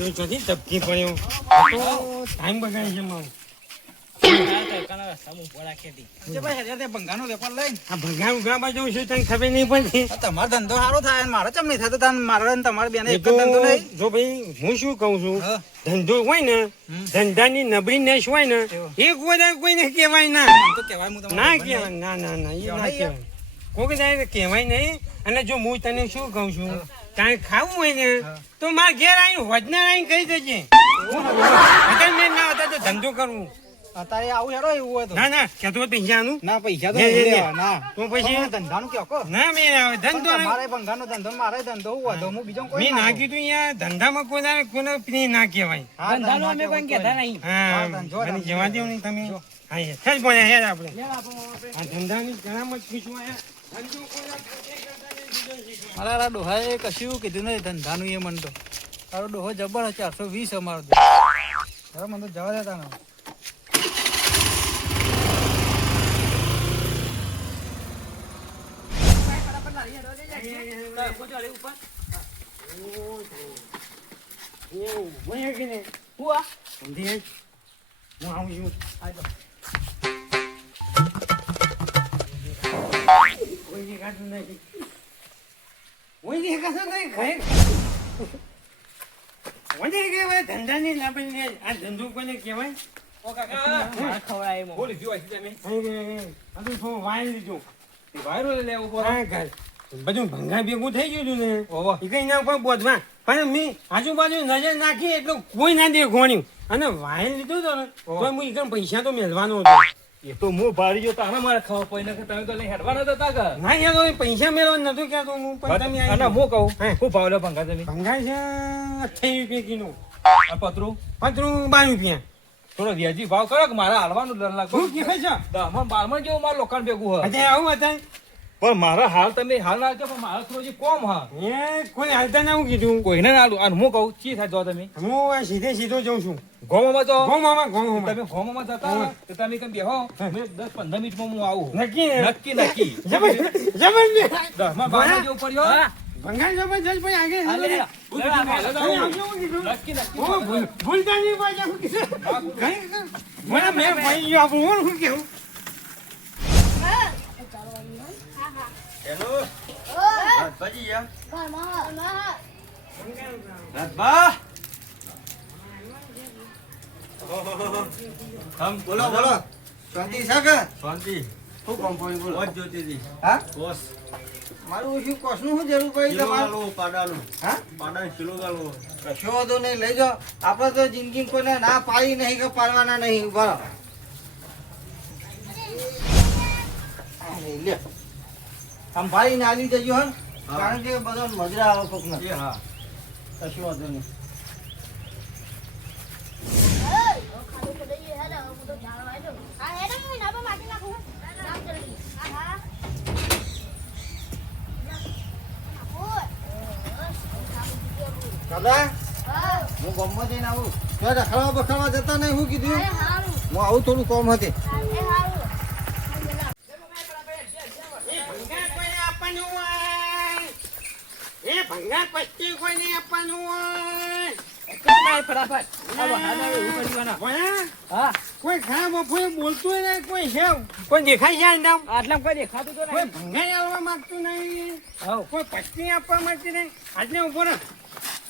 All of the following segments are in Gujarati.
બેટો ચોથી તપકી પડ્યો તો ટાઈમ બગાડે છે મારો. ભંગા ઉઘા બાજુ છું તને ખબર નહીં પડતી. તમારો ધંધો સારો થાય મારે ચમ નહીં થતો મારા તમારે બેને એ એક જ તો ધંધો નહીં. જો ભાઈ હું શું કહું છું હા. ધંધો હોય ને ધંધાની નબળી નેશ હોય ને એક વધારે કોઈને કહેવાય ના. આમ તો કહેવાય હું તમને ના ખબર કહેવાય નહીં. ના ના ના એ કહેવાય ના નહીં કહેવાય કોઈ કદાચ કહેવાય નહીં. અને જો હું તને શું કહું છું તારે ખાવું હોય ને તો મારા ઘેર આવીને હોજના આવીને કહી દેજે. અગર મેં ના હતા તો ધંધો કરવું. અત્યારે આવું હેરો એવું હોય તો ના ના કહેતો પૈસાનું ના પૈસા તો લે, લે, નહીં લે. લેવા, ના તો પછી પણ ધંધાનું કયો કો ના મેં આવે ધંધો નહીં. મારે ભંગાનો ધંધો મારે ધંધો હોય તો હું બીજો કોઈ મેં ના કીધું યાર ધંધામાં કોઈને પ્રિય ના કહેવાય. ધંધાનો અમે કોઈ કહેતા નહીં. હા ધંધો મને જવા દેવું નહીં તમે. હા યાર હેજ બોલ્યા હેજ આપણે આ ધંધાની કરામત પૂછવા યાર ધંધો કોઈના પોતે કરતા નહીં, બીજો શીખવા. મારા ડોહાએ કશું કીધું નહીં ધંધાનું એ મન તો તારો ડોહો જબર 420 અમારો તો હવે મને તો જવા દેતા ને એવું બોલ્યા કે નહીં? સમજી હેજ? હું આવું છું. કોઈ દેખાતું નથી. કોઈ દેખાતું નહીં. ઘરે કોને કહેવાય ધંધાની લાભની આ ધંધો કોને કહેવાય? આ તો થોડું વાય લીધું. હા, ઘર. બધું ભંગા ભેગું થઈ ગયું હતું ને એ કઈ ના ઉપર બોધવા પણ મેં આજુબાજુ નજર નાખી એટલે કોઈ ના દેખોણ્યું અને વાયન લીધું હતું ને તો હું એકદમ પૈસા તો મેળવાનો હતો. એ તો હું ભારી ગયો તારા મારે ખાવા પડી ને તમે તો લઈ હેડવાના તો તા કર ના યાર હવે પૈસા મેળવવાનું નતું કહેતો હું પણ તમે અને આવી હું કહું હે. હું ભાવ લે ભંગા તમે ભંગા છે 28 રૂપિયા કિલો. આ પતરું પતરું 22 રૂપિયા. થોડો વ્યાજી ભાવ કરો કે મારે હાલવાનું ડર લાગો શું કહે છે? 10-12 જેવું મારું લોકોને ભેગું હોય અત્યારે આવું હતા પણ મારા હાલ તમે હાલ ના આવજો પણ મારા થોડો જે કોમ હા એ કોઈ હાલતા ના હું કીધું કોઈને ના આલું અને હું કહું ચી થાય જો તમે હું આ સીધો જઉં છું ગોમાં તો ગોમામાં તમે ગોમાં જતા હોય તો તમે કેમ બેહો 10-15 મિનિટમાં હું આવું નક્કી નક્કી જબરજસ્ત 10-12 જેવું પડ્યો ભંગાર જબરજસ્ત ભાઈ આગળ હાલે લે. તમે આવજો હું કીધું. નક્કી ઓ, ભૂલતા નહીં પાછા હું કીધું. મને મેં ભાઈ ગયો આપણું હું કેવું હેલો રાજભાજી યાર રાજભા હમ બોલો બોલો શાંતિ છે કે શાંતિ શું કંપની બોલો વોચ જોતી હતી હા બોસ મારું શું કોસનું શું જરૂર પડી તમારું પાડાનું હા પાડાનું કિલો ગાલો કશો વાંધો નહીં લઈ જાઓ આપણે તો જિંદગી કોઈને ના પાડી નહીં કે પાડવાના નહીં બરાબર લે આમ ભાઈ ને આવી જજો હે કારણ કે બધો મજરા આવે કોક ને હા કશું વાંધો નહીં દાદા હું ગામમાં જઈને આવું ત્યાં રખડવા બખડવા જતા નહીં હું કીધું હું આવું થોડું કોમ હતી ભંગાર પસ્તી કોઈ નહીં આપવાનું હોય. ભયા, કોઈ ખરાબ કોઈ બોલતું ને કોઈ છે કોઈ દેખાય છે આંદામ? આટલા કોઈ દેખાતું તો કોઈ ભંગાર આવવા માંગતું નહીં કોઈ પસ્તી આપવા માંગતી નહીં. આજને ઉભો રહે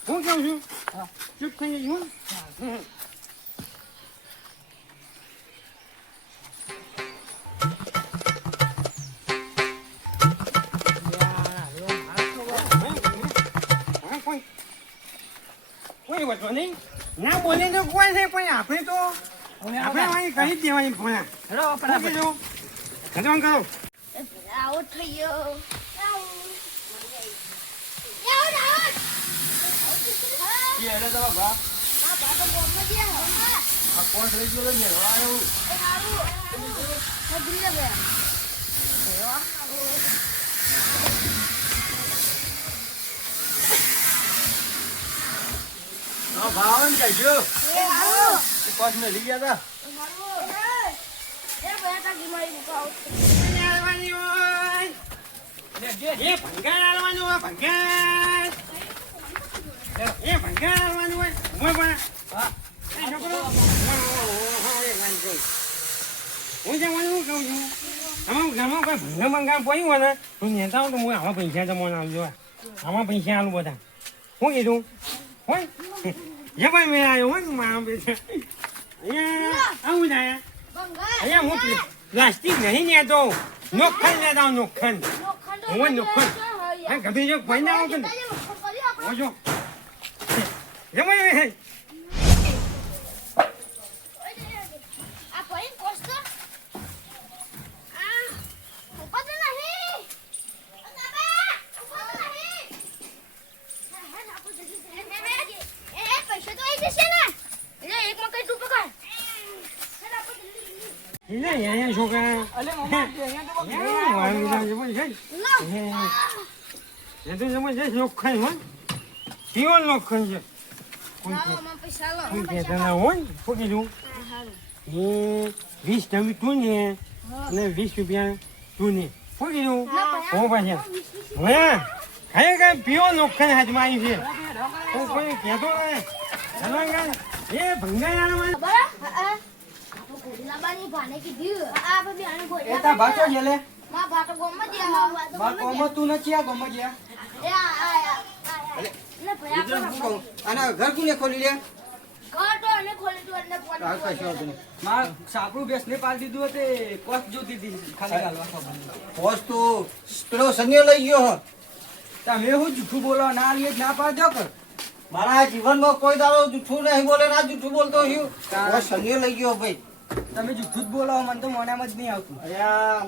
હું કહું છું ચૂપ થઈ જઈશ હું. કોઈ વાંધો નહીં ના બોલે તો કોઈ નહીં પણ આપણે તો આપણે અહીં કહી જ દેવાની ભણ્યા. ખતમ કરો. આઉટ થઈ ગયો ભાવન કહેજો પાંચ ને લઈ ગયા એ ભંગાર આલવાનું હોય ભંગાર એ ભંગાર આલવાનું હોય ઓય પણ એ છોકરો હું જવાનું કહું છું આમાં ઘરમાં કોઈ ભંગા મંગા પડ્યું હોય ને હું નેતા તો હું આવા પૈસા તમને આવજો આમાં પૈસા આલું બધા શું કીધું હોય જબર મેં આવ્યો હોય ને મારા પૈસા અહીંયા આવું થાય અહીંયા હું પ્લાસ્ટિક નહીં લેતો નોખંડ લેતા નોખંડ હું નોખંડ ગભી જો ભાઈ ના આવો કે જો જબર આ કોઈ કોસ્ટ આ ઉપર તો નહીં પૈસા તો આવી જશે ને એટલે એક મકઈ તું પકડ અહીંયા છોકરા અલે મમ્મા અહીંયા તો એ તો જબરજસ્ત લોખંડ હોય પીવો લોખંડ છે પૈસા લો કોઈ કહેતા ના હોય ને શું કીધું એ 20 ટમી તું ને અને 20 રૂપિયા તું ને શું કીધું હો પાછા હવે ખાય કાંઈ પીવો લોખંડ હાથમાં આવી છે હું કોઈ કહેતો નહીં એ ભંગાઈ બરાબર લાબાની ભાને કીધું આ બધી આને કોઈ એ તા ભાચો છે લે માં ભાટો ગોમ જ આ બા કોમ તું નથી આ ગમ ગયા એ આ ને ભયા બીજું શું કહું? આના ઘર કોને ખોલી લે કાટો અને ખોલી તું એટલે ફોન આ કશો વાંધો નહીં. માર સાપડું બેસ ને પાલ દીધું તે કોસ જોતી હતી ખાલી ગાલવા ખબર પોસ તો પેલો સંયો લઈ ગયો હો. તમે હું જૂઠું બોલો ના લીએ ના પાડજો કર મારા જીવનમાં કોઈ દાડો જૂઠું નહીં બોલે ના જૂઠું બોલતો હું પોસ સંયો લઈ ગયો ભાઈ. તમે જૂઠું જ બોલો મને તો મોનામાં જ નહીં આવતું અરે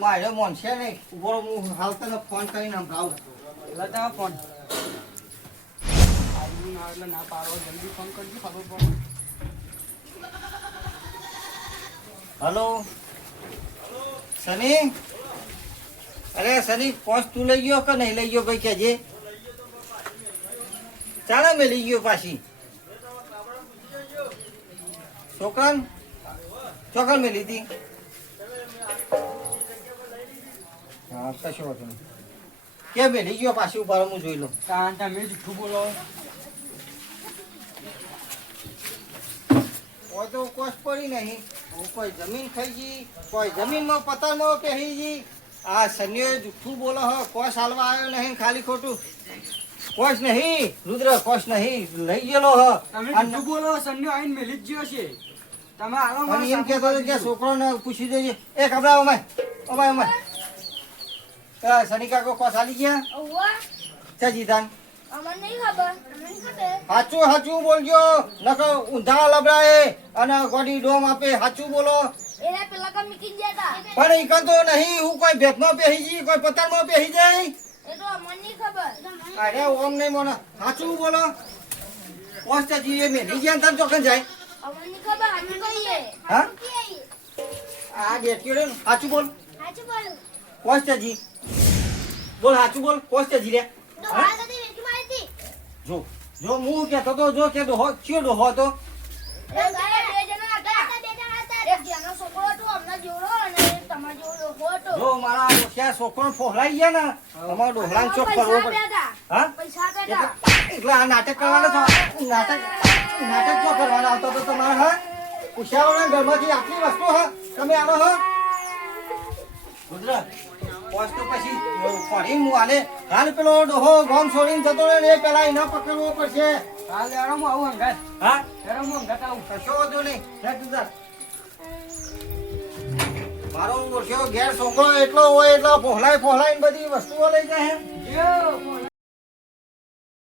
મારે મોન છે નહીં ઉભો હું હાલ તને ફોન કરીને સંભળાવું. લતા ફોન આજનું ના એટલે ના પાડો જલ્દી ફોન કરજો ખબર પડે હલો સની અરે સની પોસ તું લઈ ગયો કે નહીં લઈ ગયો ભાઈ કેજે ચાલે મેં લઈ ગયો પાછી છોકરાને ચોકન મેં લીધી હા કશો વાંધો નહીં કે મેં લઈ ગયો પાછી ઉભા રહો, હું જોઈ લઉં. કારણ તમે જૂઠું બોલો કોઈ તો કોસ પડી નહીં કોઈ જમીન ખાઈ ગઈ કોઈ જમીનમાં પતરમાં પહેરી ગઈ આ સન્યો જુઠ્ઠું બોલો હો કોસ હાલવા આવ્યો નહીં ખાલી ખોટું કોસ નહીં રુદ્ર કોસ નહીં લઈ ગયેલો હ તમે જૂઠું બોલો સંડ્યો આઈને મેલી જ ગયો છે તમે આલો અને મારા એમ કહેતો હતો કે છોકરોને પૂછી દેજે એ કપડા અમાય સની કાકો કોસ હાલી ગયા ઓવા છે જીતાન અમને નહીં ખબર અમને નહીં ખબર સાચું સાચું બોલજો નકર ઊંધા લબડાએ અને ગોડી ડોમ આપે સાચું બોલો એના પેલા કા મીકી ગયા હતા પણ ઈકન તો નહીં હું કોઈ ભેટમાં પહેરી જઈ કોઈ પતરમાં પહેરી જાય એ તો અમને નહીં ખબર અરે ઓમ નહીં મોના સાચું બોલો પોસ્ટજી એ મેં ગયા તાર ચોકન જાય અમને નહીં ખબર અમે કહીએ હા આ બેઠ્યો રે સાચું બોલ સાચું બોલું પોસ્ટજી બોલ સાચું બોલ પોસ્ટજી રે તો હાલ કદી વેચી મારી હતી જો હું કહેતો તો જો કે ડોહો કયો ડોહો હતો બે જણા હતા એક જેનો છોકરો હતો અમને જોડો અને એક તમારો જોડો હતો જો મારા ઓછિયા છોકરો ફોહલાઈ ગયા ને તમારો ડોહલાન ચોક કરવો પડે હા પૈસા બેટા એટલે આ નાટક કરવાનો છો નાટક જો કરવાનો આવતો તો તમારે હા ઉછાળોના ઘરમાંથી આટલી વસ્તુ હા તમે આનો હા ગુજરાત પોસ્ટ પછી ફરી હું આને હાલ પેલો ડોહો ગોમ છોડીને જતો રહે ને એ પેલા એને પકડવો પડશે હાલ યારો હું આવું હંગાત હા યારો હું હંગાત આવું કશો વાંધો નહીં હે ગુજરાત મારો ઓળખ્યો ઘેર છોકરો એટલો હોય એટલો ફોહલાઈ બધી વસ્તુઓ લઈ જાય યો